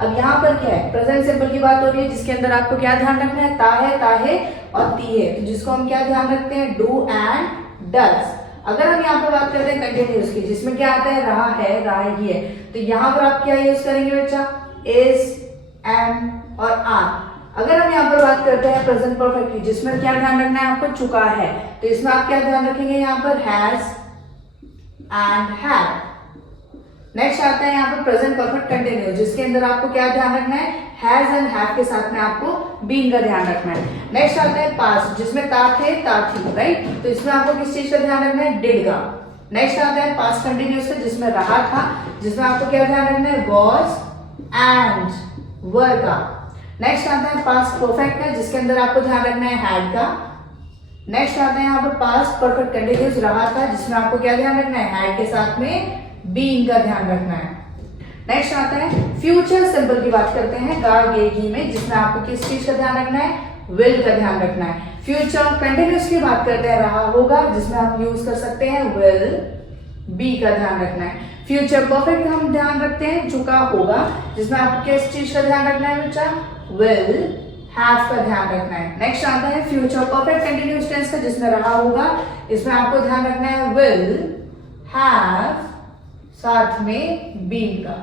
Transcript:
अब यहाँ पर क्या है, प्रेजेंट सिंपल की बात हो रही है, जिसके अंदर आपको क्या ध्यान रखना है, ताहे और ती है, तो जिसको हम क्या ध्यान रखते हैं, डू एंड डज। अगर हम यहाँ पर बात करते हैं कंटिन्यूअस की, जिसमें क्या आता है, रहा है, राही है, तो यहाँ पर आप क्या यूज करेंगे बच्चा, इज, एम और आर। अगर हम यहाँ पर बात करते हैं प्रेजेंट परफेक्ट की, जिसमें क्या ध्यान रखना है आपको, चुका है, तो इसमें आप क्या ध्यान रखेंगे, यहाँ पर हैज एंड हैड। नेक्स्ट आता है यहाँ पर प्रेजेंट परफेक्ट कंटिन्यूअस, जिसके अंदर आपको क्या ध्यान रखना है, हैज एंड हैव के साथ में आपको बीइंग का ध्यान रखना है। नेक्स्ट आता है पास्ट, जिसमें ता थे, ता थी, राइट, तो इसमें आपको किस चीज का ध्यान रखना है, डिड का। नेक्स्ट आता है पास्ट कंटिन्यूअस का, जिसमें रहा था, जिसमें आपको क्या ध्यान रखना है, वॉज एंड वर का। नेक्स्ट आता है पास्ट परफेक्ट का, जिसके अंदर आपको ध्यान रखना है, हैड का। नेक्स्ट आता है यहाँ पर पास्ट परफेक्ट कंटिन्यूअस, रहा था, जिसमें आपको क्या ध्यान रखना है, हैड के साथ में बीइंग का ध्यान रखना है। नेक्स्ट आता है फ्यूचर सिंपल की बात करते हैं, गा गे गी में, जिसमें आपको किस चीज का ध्यान रखना है, विल का ध्यान रखना है। फ्यूचर कंटिन्यूअस की बात करते हैं, रहा होगा, जिसमें आप यूज कर सकते हैं विल, बी का ध्यान रखना है। फ्यूचर परफेक्ट का हम ध्यान रखते हैं, चुका होगा, जिसमें आपको किस चीज का ध्यान रखना है बच्चा, विल हैव का ध्यान रखना है। नेक्स्ट आता है फ्यूचर परफेक्ट कंटिन्यूअस टेंस का, जिसमें रहा होगा, इसमें आपको ध्यान रखना है विल हैव साथ में बीइंग का।